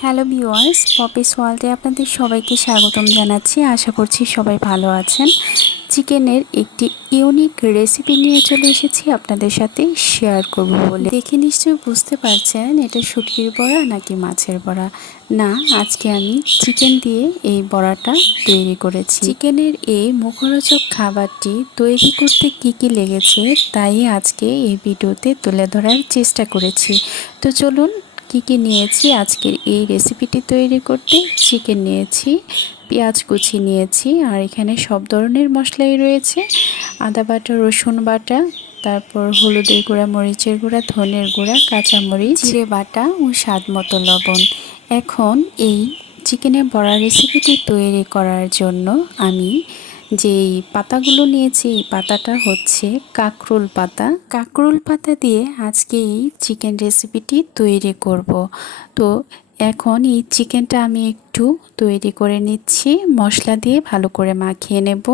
Hello viewers Poppy's ওয়ার্ল্ডে আপনাদের সবাইকে স্বাগতম জানাচ্ছি। আশা করছি সবাই ভালো আছেন। চিকেনের একটি ইউনিক রেসিপি নিয়ে চলে এসেছি আপনাদের সাথে শেয়ার করব বলে। দেখে নিশ্চয়ই বুঝতে পারছেন এটা শুটকির বড়া নাকি মাছের বড়া। না, আজকে আমি চিকেন দিয়ে এই বড়াটা তৈরি করেছি। চিকেনের এই মুখরোচক খাবারটি তৈরি করতে কি কি লেগেছে তাই আজকে এই ভিডিওতে তুলে ধরার চেষ্টা করেছি। তো চলুন কি কি নিয়েছি? আজকের এই রেসিপিটি তৈরি করতে চিকেন নিয়েছি, পেঁয়াজ কুচি নিয়েছি, আর এখানে সব ধরনের মশলাই রয়েছে। আদা বাটা, রসুন বাটা, তারপর হলুদের গুঁড়া, মরিচের গুঁড়া, ধনের গুঁড়া, কাঁচামরিচ, জিরে বাটা ও স্বাদ মতো লবণ। এখন এই চিকেনের বড়া রেসিপিটি তৈরি করার জন্য আমি যেই পাতাগুলো নিয়েছি, এই পাতাটা হচ্ছে কাকরুল পাতা। কাকরুল পাতা দিয়ে আজকে এই চিকেন রেসিপিটি তৈরি করব। তো এখন এই চিকেনটা আমি একটু তৈরি করে নিচ্ছি, মশলা দিয়ে ভালো করে মাখিয়ে নেব।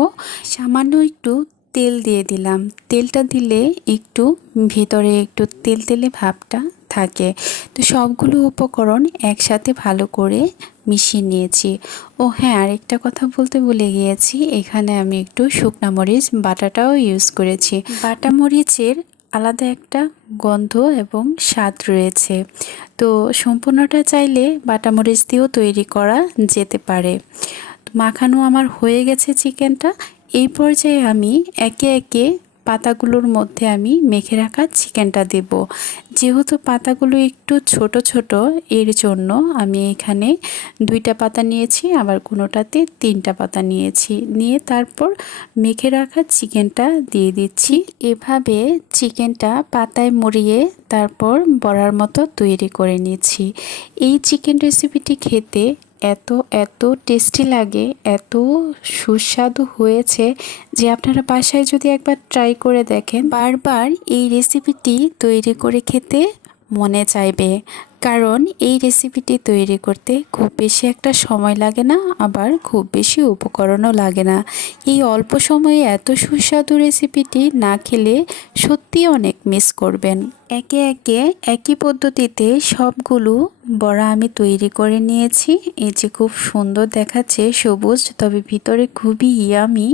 সামান্য একটু তেল দিয়ে দিলাম। তেলটা দিলে একটু ভিতরে একটু তেল তেলে ভাবটা থাকে। তো সবগুলো উপকরণ একসাথে ভালো করে মিশিয়ে নিয়েছি। ও হ্যাঁ আরেকটা কথা বলতে ভুলে গিয়েছি। এখানে আমি একটু শুকনা মরিচ, বাটাটাও ইউজ করেছি। বাটা মরিচের আলাদা একটা গন্ধ এবং স্বাদ রয়েছে। তো সম্পূর্ণটা চাইলে বাটা মরিচ দিয়েও তৈরি করা যেতে পারে। মাখানো আমার হয়ে গেছে চিকেনটা। এই পর্যায়ে আমি একে একে পাতাগুলোর মধ্যে আমি মেখে রাখা চিকেনটা দেব। যেহেতু পাতাগুলো একটু ছোট ছোট, এর জন্য আমি এখানে দুইটা পাতা নিয়েছি, আবার কোনোটাতে তিনটা পাতা নিয়েছি। নিয়ে তারপর মেখে রাখা চিকেনটা দিয়ে দিচ্ছি। এভাবে চিকেনটা পাতায় মরিয়ে তারপর বড়ার মতো তৈরি করে নিচ্ছি। এই চিকেন রেসিপিটি খেতে এত এত টেস্টি লাগে, এত সুস্বাদু হয়েছে যে আপনারা বাসায় যদি একবার ট্রাই করে দেখেন, বারবার এই রেসিপিটি তৈরি করে খেতে মনে চাইবে। কারণ এই রেসিপিটি তৈরি করতে খুব বেশি একটা সময় লাগে না, আবার খুব বেশি উপকরণও লাগে না। এই অল্প সময়ে এত সুস্বাদু রেসিপিটি না খেলে সত্যি অনেক মিস করবেন। একে একে একই পদ্ধতিতে সবগুলো বড়া আমি তৈরি করে নিয়েছি। এই যে খুব সুন্দর দেখাচ্ছে সবুজ, তবে ভিতরে খুবই ইয়ামি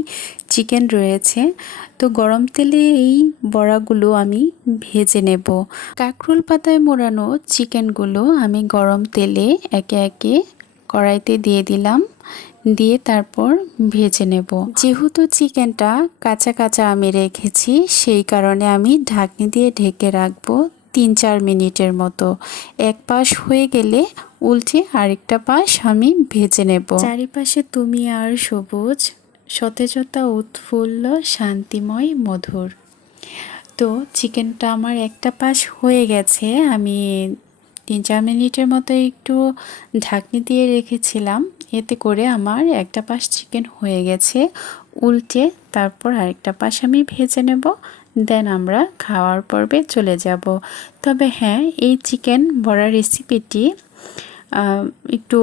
চিকেন রয়েছে। তো গরম তেলে এই বড়াগুলো আমি ভেজে নেব। কাকরুল পাতায় মোড়ানো চিকেনগুলো আমি গরম তেলে একে একে কড়াইতে দিয়ে দিলাম। দিয়ে তারপর ভেজে নেব। যেহেতু চিকেনটা কাঁচা কাঁচা আমি রেখেছি, সেই কারণে আমি ঢাকনি দিয়ে ঢেকে রাখব তিন চার মিনিটের মতো। এক পাশ হয়ে গেলে উল্টে আরেকটা পাশ আমি ভেজে নেব। চারিপাশে তুমি আর সবুজ সতেজতা, উৎফুল্ল, শান্তিময়, মধুর। তো চিকেনটা আমার একটা পাশ হয়ে গেছে। আমি তিন চার মিনিটের মতো একটু ঢাকনি দিয়ে রেখেছিলাম। এতে করে আমার একটা পাশ চিকেন হয়ে গেছে। উল্টে তারপর আরেকটা পাশ আমি ভেজে নেব। দেন আমরা খাওয়ার পর্বে চলে যাব। তবে হ্যাঁ এই চিকেন বড়া রেসিপিটি একটু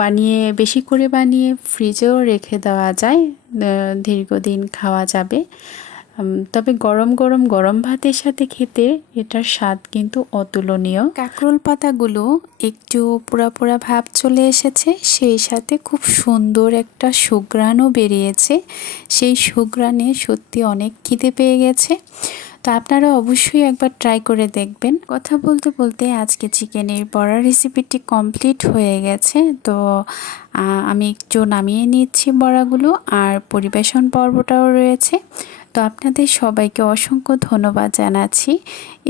বানিয়ে, বেশি করে বানিয়ে ফ্রিজেও রেখে দেওয়া যায়। দীর্ঘদিন খাওয়া যাবে। তবে গরম গরম গরম ভাতের সাথে খেতে এটার স্বাদ কিন্তু অতুলনীয়। কাঁকরোল পাতাগুলো একটু পোড়া পোড়া ভাব চলে এসেছে। সেই সাথে খুব সুন্দর একটা সুগ্রাণও বেরিয়েছে। সেই সুগ্রাণে সত্যি অনেক খিদে পেয়ে গেছে। তো আপনারা অবশ্যই একবার ট্রাই করে দেখবেন। কথা বলতে বলতে আজকে চিকেনের বড়া রেসিপিটি কমপ্লিট হয়ে গেছে। তো আমি একটু নামিয়ে নিচ্ছি বড়াগুলো আর পরিবেশন পর্বটাও রয়েছে। তো আপনাদের সবাইকে অসংখ্য ধন্যবাদ জানাচ্ছি।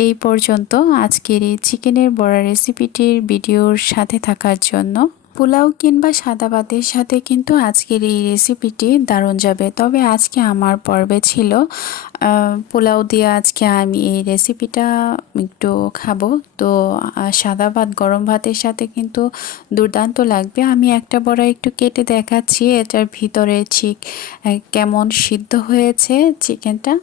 এই পর্যন্ত আজকের এই চিকেনের বড়া রেসিপিটির ভিডিওর সাথে থাকার জন্য। পোলাও কিংবা সাদা ভাতের সাথে কিন্তু আজকের এই রেসিপিটি দারুণ যাবে। তবে আজকে আমার পর্বে ছিল পোলাও দিয়ে আজকে আমি এই রেসিপিটা একটু খাব। তো সাদা ভাত, গরম ভাতের সাথে কিন্তু দুর্দান্ত লাগবে। আমি একটা বড়া একটু কেটে দেখাচ্ছি, এটার ভিতরে ঠিক কেমন সিদ্ধ হয়েছে চিকেনটা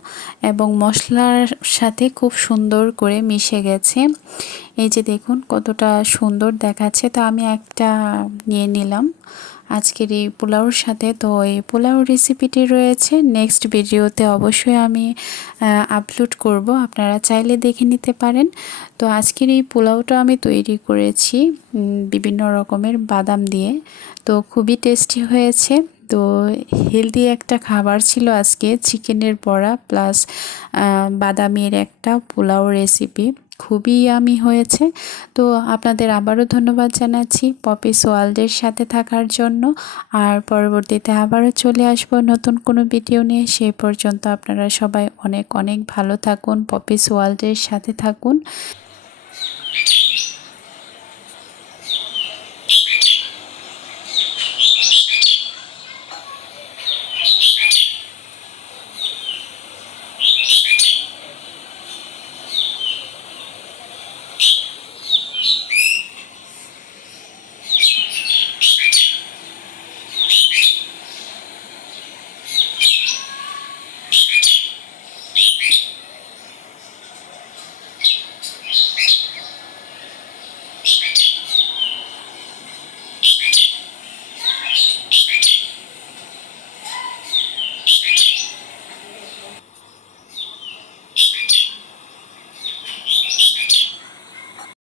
এবং মশলার সাথে খুব সুন্দর করে মিশে গেছে। এই যে দেখুন, কতটা সুন্দর দেখাচ্ছে। তো আমি একটা নিয়ে নিলাম। আজকের এই পোলাওর সাথে। তো এই পোলাও রেসিপিটি রয়েছে। নেক্সট ভিডিওতে অবশ্যই আমি আপলোড করব। আপনারা চাইলে দেখে নিতে পারেন। তো আজকের এই পোলাওটা আমি তৈরি করেছি বিভিন্ন রকমের বাদাম দিয়ে। তো খুবই টেস্টি হয়েছে। তো হেলদি একটা খাবার ছিল আজকে, চিকেনের বড়া প্লাস বাদামের একটা পোলাও রেসিপি খুবই আমি হয়েছে। তো আপনাদের আবারও ধন্যবাদ জানাচ্ছি পপি সোয়ালদের সাথে থাকার জন্য। আর পরবর্তীতে আবারও চলে আসব নতুন কোনো ভিডিও নিয়ে। সেই পর্যন্ত আপনারা সবাই অনেক অনেক ভালো থাকুন, পপি সোয়ালদের সাথে থাকুন।